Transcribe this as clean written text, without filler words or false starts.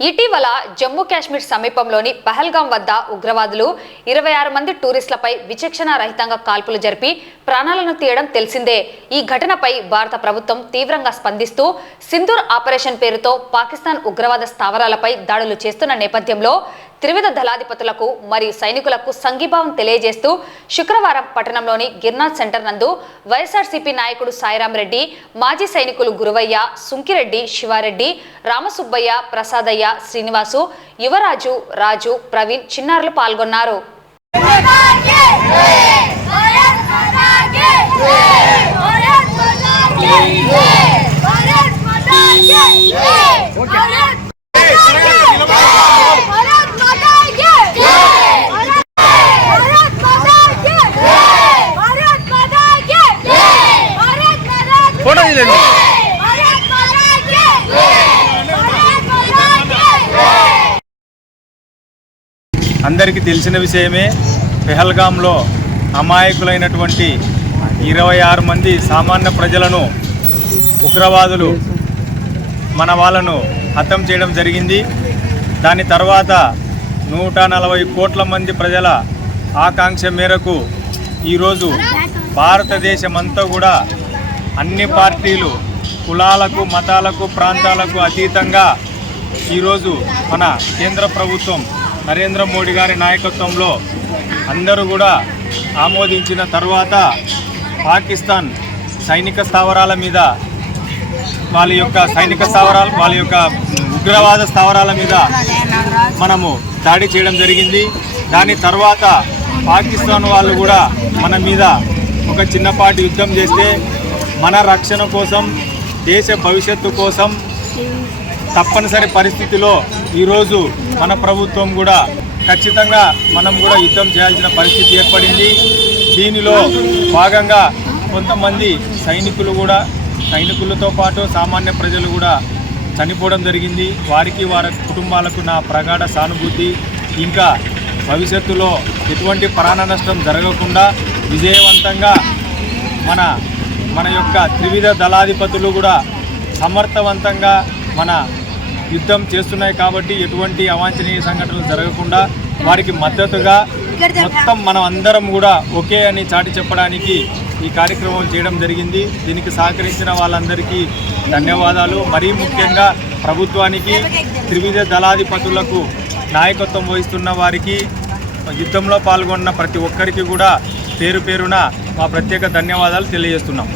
ఇటీవల జమ్మూ కాశ్మీర్ సమీపంలోని పహల్గాం వద్ద ఉగ్రవాదులు 26 మంది టూరిస్టులపై విచక్షణ రహితంగా కాల్పులు జరిపి ప్రాణాలను తీయడం తెలిసిందే. ఈ ఘటనపై భారత ప్రభుత్వం తీవ్రంగా స్పందిస్తూ సింధూర్ ఆపరేషన్ పేరుతో పాకిస్తాన్ ఉగ్రవాద స్థావరాలపై దాడులు చేస్తున్న నేపథ్యంలో త్రివిధ దళాధిపతులకు మరియు సైనికులకు సంఘీభావం తెలియజేస్తూ శుక్రవారం పట్టణంలోని గిర్నాథ్ సెంటర్ నందు వైఎస్ఆర్సీపీ నాయకుడు సాయిరాం రెడ్డి, మాజీ సైనికులు గురువయ్య, సుంకిరెడ్డి, శివారెడ్డి, రామసుబ్బయ్య, ప్రసాదయ్య, శ్రీనివాసు, యువరాజు, రాజు, ప్రవీణ్ చిన్నారులు పాల్గొన్నారు. అందరికీ తెలిసిన విషయమే, పెహల్గాంలో అమాయకులైనటువంటి 26 మంది సామాన్య ప్రజలను ఉగ్రవాదులు మన వాళ్ళను హతం చేయడం జరిగింది. దాని తర్వాత 140 కోట్ల మంది ప్రజల ఆకాంక్ష మేరకు ఈరోజు భారతదేశమంతా కూడా అన్ని పార్టీలు, కులాలకు, మతాలకు, ప్రాంతాలకు అతీతంగా ఈరోజు మన కేంద్ర ప్రభుత్వం నరేంద్ర మోడీ గారి నాయకత్వంలో అందరూ కూడా ఆమోదించిన తర్వాత పాకిస్తాన్ సైనిక స్థావరాల మీద, వాళ్ళ యొక్క ఉగ్రవాద స్థావరాల మీద మనము దాడి చేయడం జరిగింది. దాని తర్వాత పాకిస్తాన్ వాళ్ళు కూడా మన మీద ఒక చిన్నపాటి యుద్ధం చేస్తే మన రక్షణ కోసం, దేశ భవిష్యత్తు కోసం తప్పనిసరి పరిస్థితిలో ఈరోజు మన ప్రభుత్వం కూడా ఖచ్చితంగా మనం కూడా యుద్ధం చేయాల్సిన పరిస్థితి ఏర్పడింది. దీనిలో భాగంగా కొంతమంది సైనికులతో పాటు సామాన్య ప్రజలు కూడా చనిపోవడం జరిగింది. వారికి, వారి కుటుంబాలకు నా ప్రగాఢ సానుభూతి. ఇంకా భవిష్యత్తులో ఎటువంటి ప్రాణ నష్టం జరగకుండా విజయవంతంగా మన యొక్క త్రివిధ దళాధిపతులు కూడా సమర్థవంతంగా మన యుద్ధం చేస్తున్నాయి కాబట్టి ఎటువంటి అవాంఛనీయ సంఘటనలు జరగకుండా వారికి మద్దతుగా మొత్తం మనం అందరం కూడా ఒకే అని చాటి చెప్పడానికి ఈ కార్యక్రమం చేయడం జరిగింది. దీనికి సహకరించిన వాళ్ళందరికీ ధన్యవాదాలు. మరీ ముఖ్యంగా ప్రభుత్వానికి, త్రివిధ దళాధిపతులకు నాయకత్వం వహిస్తున్న వారికి, యుద్ధంలో పాల్గొన్న ప్రతి ఒక్కరికి కూడా పేరు పేరున మా ప్రత్యేక ధన్యవాదాలు తెలియజేస్తున్నాం.